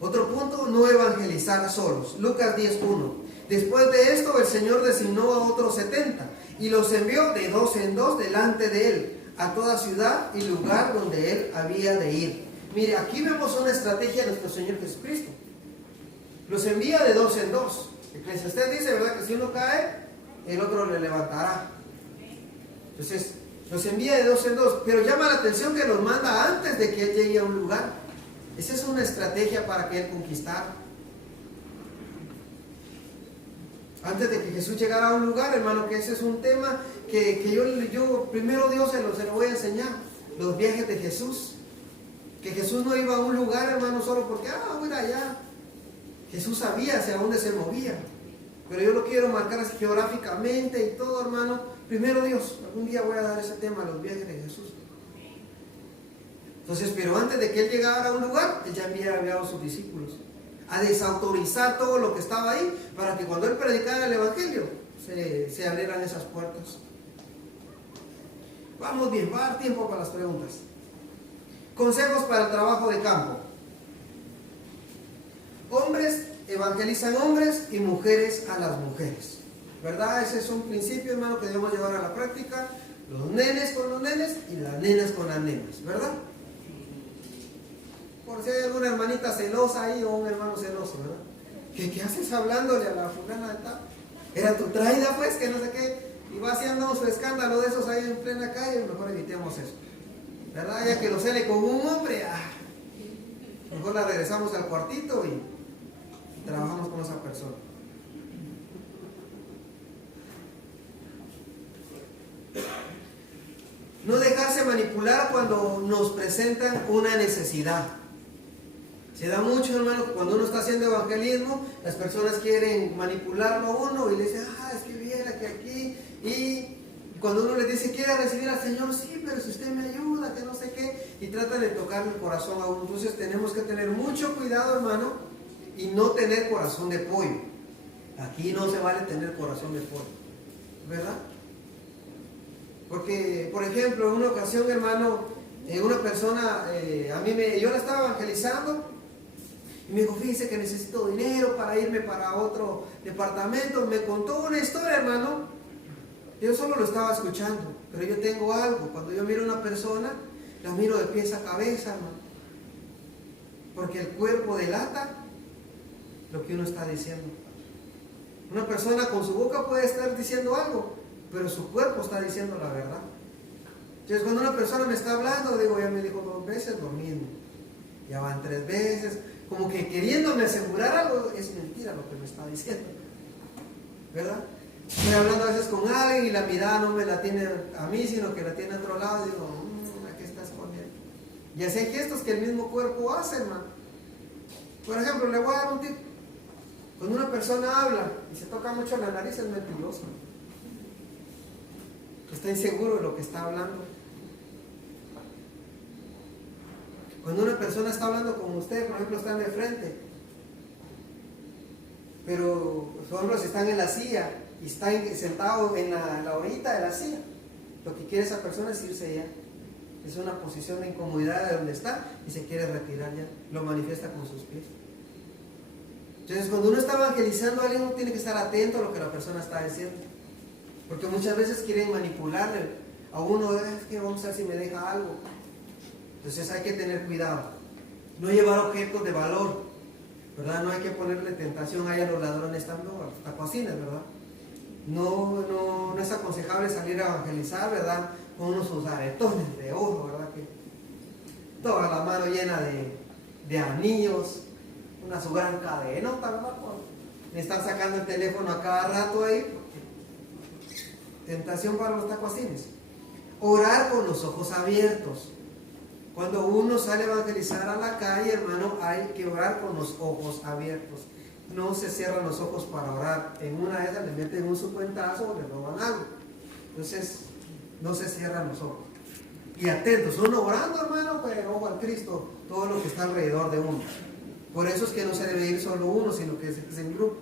Otro punto, no evangelizar solos. Lucas 10:1. Después de esto el Señor designó a otros 70 y los envió de 2 en 2 delante de él a toda ciudad y lugar donde él había de ir. Mire, aquí vemos una estrategia de nuestro Señor Jesucristo. Los envía de 2 en 2. Eclesiastés dice, ¿verdad?, que si uno cae, el otro le levantará. Entonces, los envía de 2 en 2, pero llama la atención que los manda antes de que él llegue a un lugar. Esa es una estrategia para que él conquistara. Antes de que Jesús llegara a un lugar, hermano, que ese es un tema que yo primero Dios se lo voy a enseñar. Los viajes de Jesús. Que Jesús no iba a un lugar, hermano, solo porque, voy allá. Jesús sabía hacia dónde se movía. Pero yo lo quiero marcar así geográficamente y todo, hermano. Primero Dios. Algún día voy a dar ese tema, los viajes de Jesús. Entonces, pero antes de que él llegara a un lugar, él ya había enviado a sus discípulos a desautorizar todo lo que estaba ahí, para que cuando él predicara el evangelio, se abrieran esas puertas. Vamos bien, va a dar tiempo para las preguntas. Consejos para el trabajo de campo. Hombres evangelizan hombres y mujeres a las mujeres. ¿Verdad? Ese es un principio, hermano, que debemos llevar a la práctica. Los nenes con los nenes y las nenas con las nenas, ¿verdad? Por si hay alguna hermanita celosa ahí o un hermano celoso, ¿verdad? ¿Qué haces hablándole a la fulana de tal? Era tu traída, pues, que no sé qué. Y va haciendo su escándalo de esos ahí en plena calle. Mejor evitemos eso, ¿verdad? Ya que lo cele con un hombre, mejor la regresamos al cuartito y trabajamos con esa persona. No dejarse manipular cuando nos presentan una necesidad. Se da mucho, hermano, cuando uno está haciendo evangelismo, las personas quieren manipularlo a uno y le dicen, es que viera que aquí. Y cuando uno le dice, quiere recibir al Señor, sí, pero si usted me ayuda, que no sé qué, y tratan de tocar el corazón a uno. Entonces tenemos que tener mucho cuidado, hermano, y no tener corazón de pollo. Aquí no se vale tener corazón de pollo, ¿verdad? Porque, por ejemplo, en una ocasión, hermano, una persona, yo la estaba evangelizando y me dijo, fíjese que necesito dinero para irme para otro departamento. Me contó una historia, hermano. Yo solo lo estaba escuchando, pero yo tengo algo. Cuando yo miro a una persona, la miro de pies a cabeza, hermano. Porque el cuerpo delata lo que uno está diciendo. Una persona con su boca puede estar diciendo algo, pero su cuerpo está diciendo la verdad. Entonces, cuando una persona me está hablando, digo, ya me dijo 2 veces lo mismo, ya van 3 veces, como que queriéndome asegurar algo. Es mentira lo que me está diciendo, ¿verdad? Estoy hablando a veces con alguien y la mirada no me la tiene a mí, sino que la tiene a otro lado, y digo, ¿a qué está escondiendo? Y así hay gestos que el mismo cuerpo hace, hermano. Por ejemplo, le voy a dar un tip. Cuando una persona habla y se toca mucho la nariz, es mentiroso. Está inseguro de lo que está hablando. Cuando una persona está hablando con usted, por ejemplo, están de frente, pero sus hombros están en la silla y está sentado en la orillita de la silla, lo que quiere esa persona es irse ya. Es una posición de incomodidad de donde está y se quiere retirar ya. Lo manifiesta con sus pies. Entonces, cuando uno está evangelizando a alguien, uno tiene que estar atento a lo que la persona está diciendo. Porque muchas veces quieren manipularle a uno, es que vamos a ver si me deja algo. Entonces hay que tener cuidado. No llevar objetos de valor, ¿verdad? No hay que ponerle tentación ahí a los ladrones tampoco, a los tacuacines, ¿verdad? No es aconsejable salir a evangelizar, ¿verdad? Con unos aretones de oro, ¿verdad? Que toda la mano llena de anillos, una su gran cadenota, ¿verdad? Me están sacando el teléfono a cada rato ahí. Tentación para los tacuacines. Orar con los ojos abiertos. Cuando uno sale a evangelizar a la calle, hermano, hay que orar con los ojos abiertos. No se cierran los ojos para orar. En una de esas le meten un sucuentazo o le roban algo. Entonces, no se cierran los ojos. Y atentos, uno orando, hermano, pero ojo al Cristo, todo lo que está alrededor de uno. Por eso es que no se debe ir solo uno, sino que es en grupo.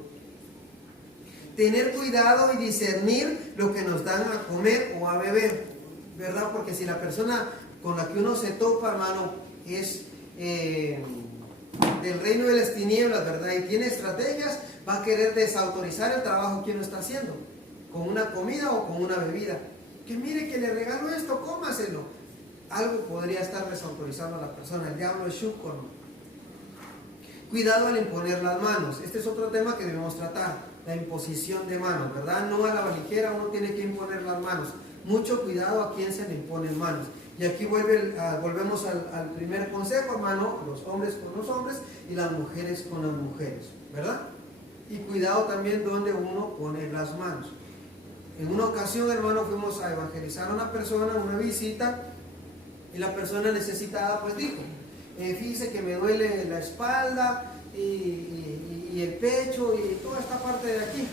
Tener cuidado y discernir lo que nos dan a comer o a beber, ¿verdad? Porque si la persona con la que uno se topa, hermano, es del reino de las tinieblas, ¿verdad? Y tiene estrategias, va a querer desautorizar el trabajo que uno está haciendo, con una comida o con una bebida. Que mire que le regalo esto, cómaselo. Algo podría estar desautorizando a la persona. El diablo es chuco, ¿no? Cuidado al imponer las manos. Este es otro tema que debemos tratar, la imposición de manos, ¿verdad? No a la ligera uno tiene que imponer las manos. Mucho cuidado a quien se le imponen manos. Y aquí volvemos al primer consejo, hermano, los hombres con los hombres y las mujeres con las mujeres, ¿verdad? Y cuidado también donde uno pone las manos. En una ocasión, hermano, fuimos a evangelizar a una persona, una visita, y la persona necesitada pues dijo, fíjese que me duele la espalda y el pecho y toda esta parte de aquí.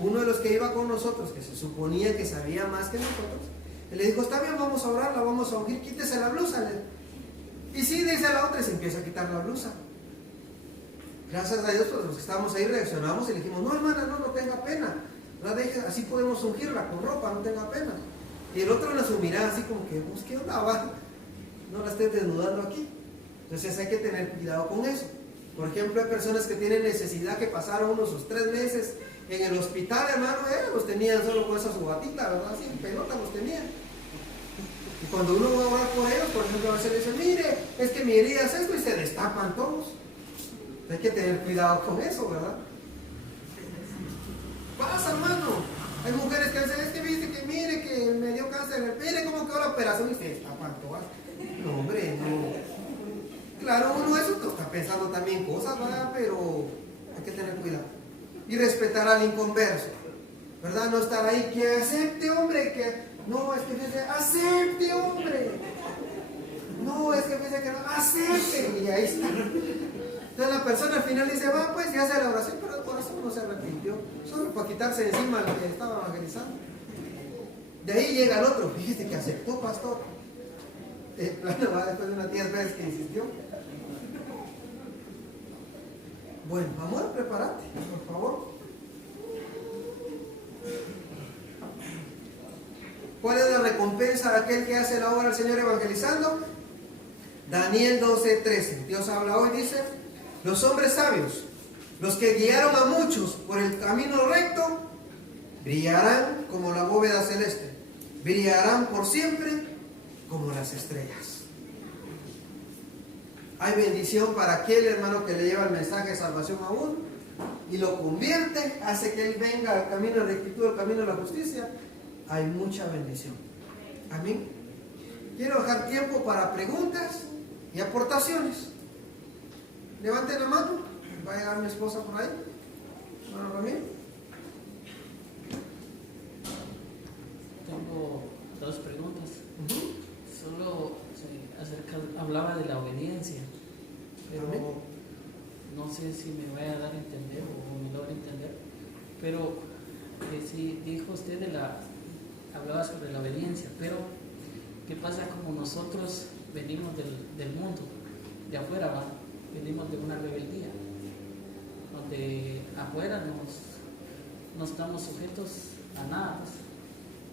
Uno de los que iba con nosotros, que se suponía que sabía más que nosotros, le dijo, está bien, vamos a orar, la vamos a ungir, quítese la blusa. Y sí, dice la otra, y se empieza a quitar la blusa. Gracias a Dios, pues los que estábamos ahí reaccionamos y le dijimos, no hermana, no tenga pena, así podemos ungirla con ropa, no tenga pena. Y el otro nos miraba así como que, pues, ¿qué onda va? No la estés desnudando aquí. Entonces hay que tener cuidado con eso. Por ejemplo, hay personas que tienen necesidad, que pasaron unos 3 meses en el hospital, hermano, los tenían solo con esa subatita, ¿verdad? Así, en pelota los tenían. Y cuando uno va a orar por ellos, por ejemplo, a veces le dice, mire, es que mi herida es esto, y se destapan todos. Hay que tener cuidado con eso, ¿verdad? Pasa, hermano. Hay mujeres que dicen, es que viste que mire que me dio cáncer, mire cómo quedó la operación y se destapan todas. No, hombre, no. Claro, uno eso está pensando también cosas, ¿verdad? Pero hay que tener cuidado. Y respetar al inconverso, ¿verdad? No estar ahí, que acepte, hombre, que... No, es que dice, acepte, hombre. No, es que dice que no, acepte. Y ahí está. Entonces la persona al final dice, va, pues, ya hace la oración, pero el corazón no se arrepintió. Solo para quitarse de encima lo que estaba evangelizando. De ahí llega el otro, fíjese que aceptó, pastor. Después de unas 10 veces que insistió. Bueno, amor, prepárate, por favor. ¿Cuál es la recompensa de aquel que hace la obra del Señor evangelizando? Daniel 12:13. Dios habla hoy, dice, los hombres sabios, los que guiaron a muchos por el camino recto, brillarán como la bóveda celeste, brillarán por siempre como las estrellas. Hay bendición para aquel hermano que le lleva el mensaje de salvación a uno y lo convierte, hace que él venga al camino de rectitud, al camino de la justicia. Hay mucha bendición. Amén. Quiero dejar tiempo para preguntas y aportaciones. Levanten la mano. Va a llegar mi esposa por ahí. Bueno, Ramiro. Tengo 2 preguntas. Solo hablaba de la obediencia, pero no sé si me vaya a dar a entender o me logra entender, pero si dijo usted hablaba sobre la obediencia, pero ¿qué pasa como nosotros venimos del mundo, de afuera, ¿va? Venimos de una rebeldía, donde afuera no estamos sujetos a nada, pues.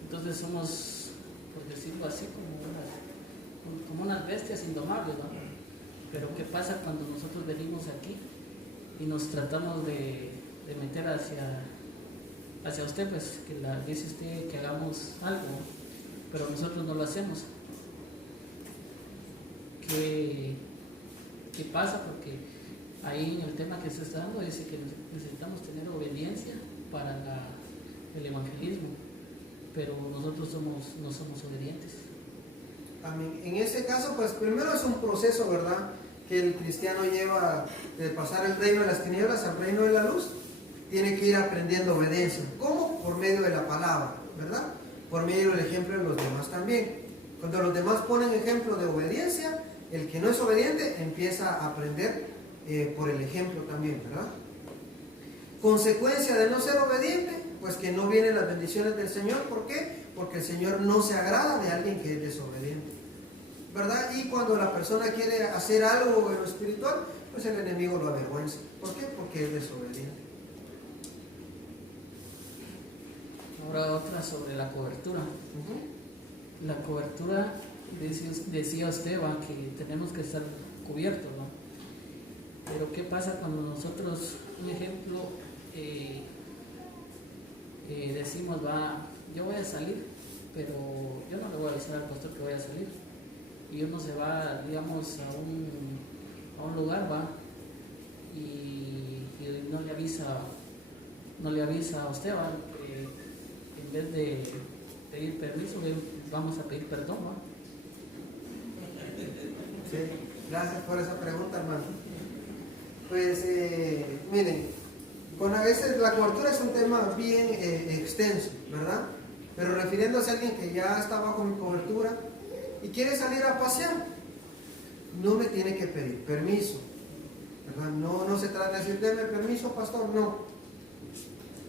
Entonces somos, por decirlo así, como unas bestias indomables, ¿no? Pero ¿qué pasa cuando nosotros venimos aquí y nos tratamos de meter hacia usted, pues, que dice usted que hagamos algo, pero nosotros no lo hacemos? ¿Qué pasa? Porque ahí en el tema que se está dando dice que necesitamos tener obediencia para el evangelismo, pero nosotros no somos obedientes. Amén. En ese caso, pues primero es un proceso, ¿verdad?, que el cristiano lleva de pasar el reino de las tinieblas al reino de la luz. Tiene que ir aprendiendo obediencia. ¿Cómo? Por medio de la palabra, ¿verdad? Por medio del ejemplo de los demás también. Cuando los demás ponen ejemplo de obediencia, el que no es obediente empieza a aprender por el ejemplo también, ¿verdad? Consecuencia de no ser obediente, pues que no vienen las bendiciones del Señor. ¿Por qué? Porque el Señor no se agrada de alguien que es desobediente, ¿verdad? Y cuando la persona quiere hacer algo en lo espiritual, pues el enemigo lo avergüenza. ¿Por qué? Porque es desobediente. Ahora otra sobre la cobertura. La cobertura, decía usted, ¿va?, que tenemos que estar cubiertos, ¿no? Pero ¿qué pasa cuando nosotros, un ejemplo, decimos, yo voy a salir, pero yo no le voy a avisar al pastor que voy a salir, y uno se va, digamos, a un lugar, ¿va?, y no le avisa a usted, ¿va?, en vez de pedir permiso, vamos a pedir perdón, ¿va? Sí, gracias por esa pregunta, hermano. Pues miren, a veces la cobertura es un tema bien extenso, ¿verdad? Pero refiriéndose a alguien que ya está bajo mi cobertura y quiere salir a pasear, no me tiene que pedir permiso, ¿verdad? No se trata de decir, deme permiso, pastor, no.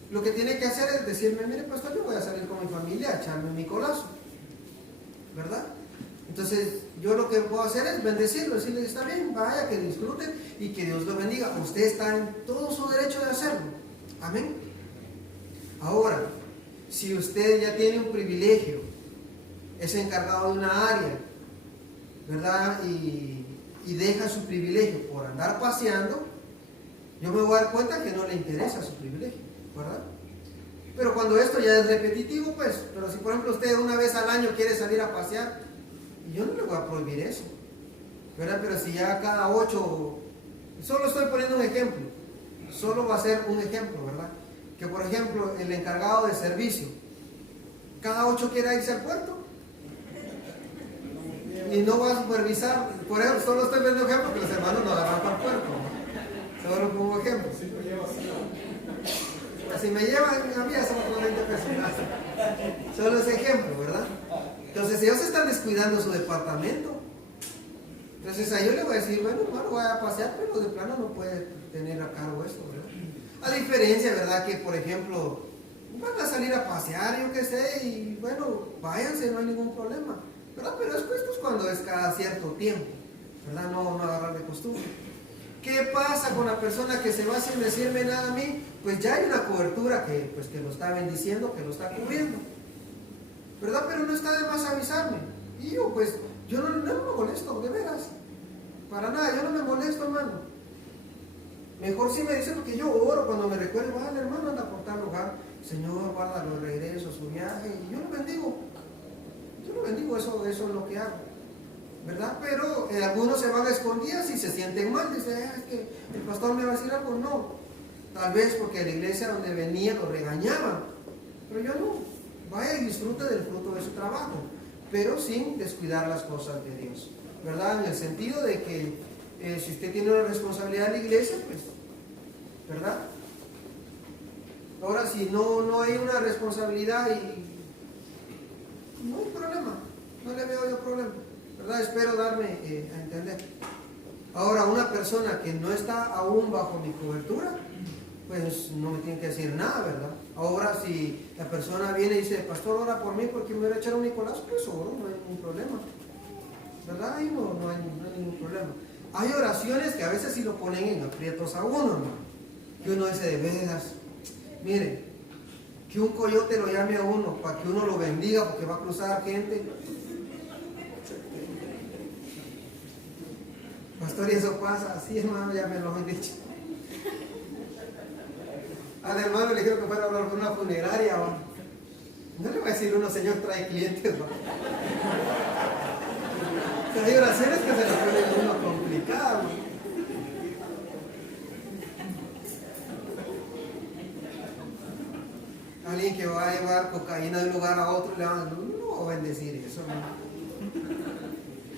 Lo que tiene que hacer es decirme, mire, pastor, yo voy a salir con mi familia a echarme mi colazo, ¿verdad? Entonces, yo lo que puedo hacer es bendecirlo, decirle, está bien, vaya, que disfruten y que Dios lo bendiga. Usted está en todo su derecho de hacerlo. Amén. Ahora, si usted ya tiene un privilegio, es encargado de una área, ¿verdad?, y deja su privilegio por andar paseando, yo me voy a dar cuenta que no le interesa su privilegio, ¿verdad? Pero cuando esto ya es repetitivo, pues, pero si por ejemplo usted una vez al año quiere salir a pasear, yo no le voy a prohibir eso, ¿verdad? Pero si ya cada 8, solo estoy poniendo un ejemplo, solo va a ser un ejemplo, ¿verdad? Que por ejemplo el encargado de servicio, cada 8 quiere irse al puerto y no va a supervisar, por ejemplo, solo estoy poniendo un ejemplo que los hermanos no agarran para el puerto, ¿no? Solo pongo ejemplo. Si me llevan a mí, son como 20 pesos. Solo es ejemplo, ¿verdad? Entonces ellos están descuidando su departamento. Entonces a yo le voy a decir, bueno, hermano, voy a pasear, pero de plano no puede tener a cargo esto, ¿verdad? A diferencia, ¿verdad? Que por ejemplo, van a salir a pasear, yo qué sé, y bueno, váyanse, no hay ningún problema, ¿verdad? Pero después, pues cuando es cada cierto tiempo, ¿verdad? No agarrar de costumbre. ¿Qué pasa con la persona que se va sin decirme nada a mí? Pues ya hay una cobertura que lo está bendiciendo, que lo está cubriendo, ¿verdad? Pero no está de más avisarme. Y yo, pues, yo no me molesto, de veras. Para nada, yo no me molesto, hermano. Mejor sí me dice, porque yo oro cuando me recuerdo, vale, hermano, anda por tal lugar. Señor, guárdalo de regreso, su viaje. Y yo lo bendigo. Eso es lo que hago, ¿verdad? Pero algunos se van a escondidas y se sienten mal. Dicen, es que el pastor me va a decir algo. No. Tal vez porque la iglesia donde venía lo regañaban. Pero yo no. Vaya y disfrute del fruto de su trabajo, pero sin descuidar las cosas de Dios, ¿verdad? En el sentido de que si usted tiene una responsabilidad en la iglesia, pues, ¿verdad? Ahora, si no hay una responsabilidad no hay problema, no le veo yo problema, ¿verdad? Espero darme a entender. Ahora, una persona que no está aún bajo mi cobertura, pues no me tiene que decir nada, ¿verdad? Ahora, si la persona viene y dice, pastor, ora por mí porque me voy a echar un Nicolás, pues oro, no hay ningún problema, ¿verdad? Ahí no hay ningún problema. Hay oraciones que a veces sí lo ponen en aprietos a uno, hermano. Que uno dice, de veras, mire, que un coyote lo llame a uno para que uno lo bendiga porque va a cruzar gente. Pastor, y eso pasa así, hermano, ya me lo han dicho. Al hermano le dijeron que fuera a hablar con una funeraria, ¿va? No le voy a decir uno, señor, trae clientes, ¿va? Pero hay oraciones que se le ponen a uno complicado, ¿no? Alguien que va a llevar cocaína de un lugar a otro, le van a no bendecir eso, ¿no?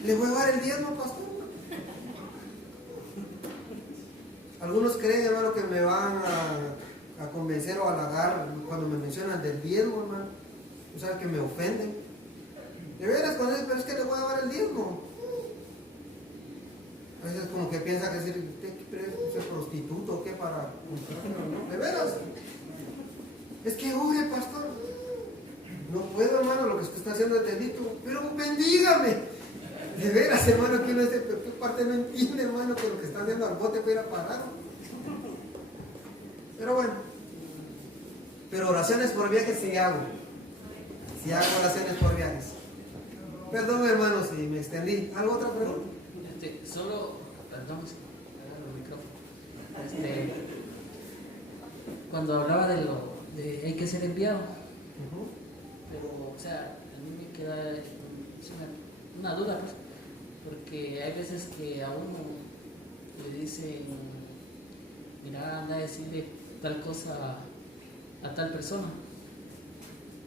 ¿Le voy a dar el diezmo, pastor? Algunos creen, hermano, que me van a convencer o halagar cuando me mencionan del diezmo, hermano. O sea, que me ofenden. De veras, pero es que le voy a dar el diezmo. A veces como que piensa que decir, ¿usted es prostituto o qué para comprarlo, no? De veras. Es que ore, pastor. No puedo, hermano, lo que usted está haciendo es delito. Pero bendígame. De veras, hermano, que uno dice, pero qué parte no entiende, hermano, que lo que está haciendo al bote puede ir a parar. Pero bueno. Pero oraciones por viajes sí hago. Sí hago oraciones por viajes. Perdón, hermano, si me extendí. ¿Algo otra pregunta? Perdón, agarro el micrófono. Cuando hablaba de hay que ser enviado, pero, o sea, a mí me queda una duda, pues, porque hay veces que a uno le dicen, mira, anda a decirle tal cosa a tal persona,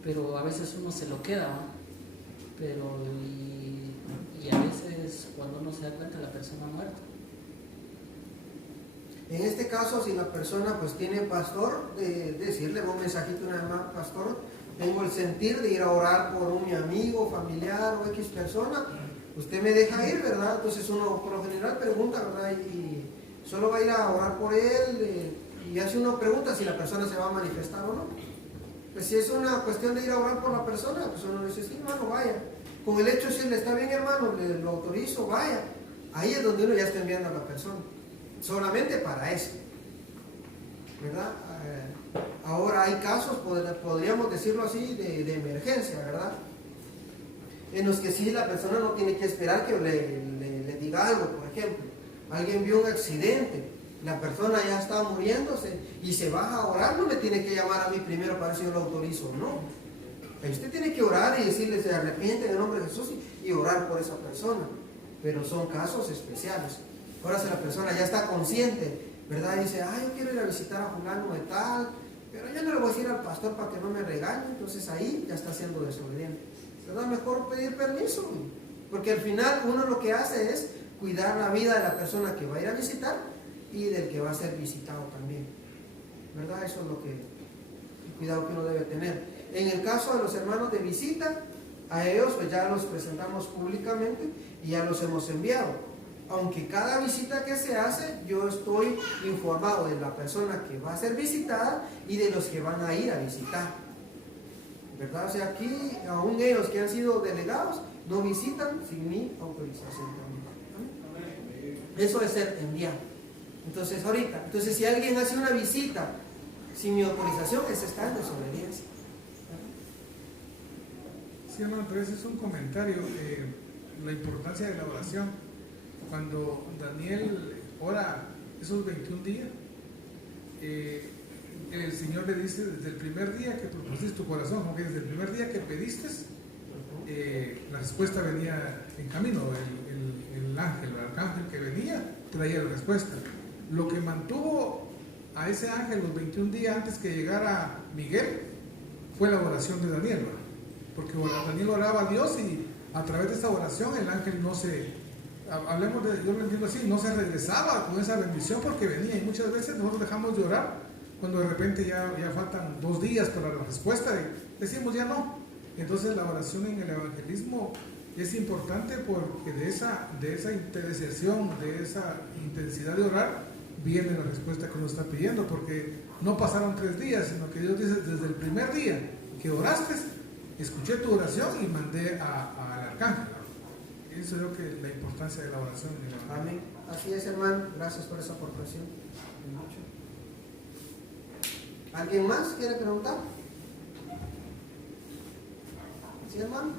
pero a veces uno se lo queda, ¿no? Pero y a veces cuando uno se da cuenta la persona ha muerto. En este caso, si la persona pues tiene pastor, decirle un mensajito nada más, pastor, tengo el sentir de ir a orar por mi amigo, familiar o X persona, usted me deja ir, ¿verdad? Entonces uno por lo general pregunta, ¿verdad? Y solo va a ir a orar por él y hace uno pregunta si la persona se va a manifestar o no. Pues si es una cuestión de ir a orar por la persona, pues uno dice, sí, hermano, vaya. Con el hecho de decirle, está bien, hermano, lo autorizo, vaya. Ahí es donde uno ya está enviando a la persona. Solamente para eso, ¿verdad? Ahora hay casos, podríamos decirlo así, de emergencia, ¿verdad? En los que sí la persona no tiene que esperar que le diga algo. Por ejemplo, alguien vio un accidente, la persona ya está muriéndose y se baja a orar, no me tiene que llamar a mí primero para ver si yo lo autorizo o no. Usted tiene que orar y decirle, se arrepiente en el nombre de Jesús y orar por esa persona, pero son casos especiales. Ahora si la persona ya está consciente, ¿verdad? Y dice, yo quiero ir a visitar a fulano de tal, pero yo no le voy a decir al pastor para que no me regañe, entonces ahí ya está siendo desobediente. ¿Verdad? Mejor pedir permiso, porque al final uno lo que hace es cuidar la vida de la persona que va a ir a visitar y del que va a ser visitado también. ¿Verdad? Eso es el cuidado que uno debe tener. En el caso de los hermanos de visita, a ellos pues ya los presentamos públicamente y ya los hemos enviado. Aunque cada visita que se hace, yo estoy informado de la persona que va a ser visitada y de los que van a ir a visitar. ¿Verdad? O sea, aquí, aún ellos que han sido delegados, no visitan sin mi autorización también. Eso es ser enviado. Entonces, si alguien hace una visita sin mi autorización, ese está en desobediencia. Sí, hermano, pero ese es un comentario, la importancia de la oración. Cuando Daniel ora esos 21 días, el Señor le dice desde el primer día que propusiste tu corazón, porque desde el primer día que pediste, la respuesta venía en camino, el arcángel que venía traía la respuesta. Lo que mantuvo a ese ángel los 21 días antes que llegara Miguel fue la oración de Daniel, ¿no? Porque Daniel oraba a Dios y a través de esa oración el ángel no se... Hablemos de, yo lo entiendo así, no se regresaba con esa bendición porque venía, y muchas veces nosotros dejamos de orar cuando de repente ya faltan 2 días para la respuesta y decimos ya no. Entonces la oración en el evangelismo es importante porque de esa intercesión, de esa intensidad de orar, viene la respuesta que uno está pidiendo, porque no pasaron 3 días, sino que Dios dice, desde el primer día que oraste, escuché tu oración y mandé al arcángel. Eso es lo que la importancia de la oración. Amén. Así es, hermano. Gracias por esa aportación. ¿Alguien más quiere preguntar? ¿Sí, hermano?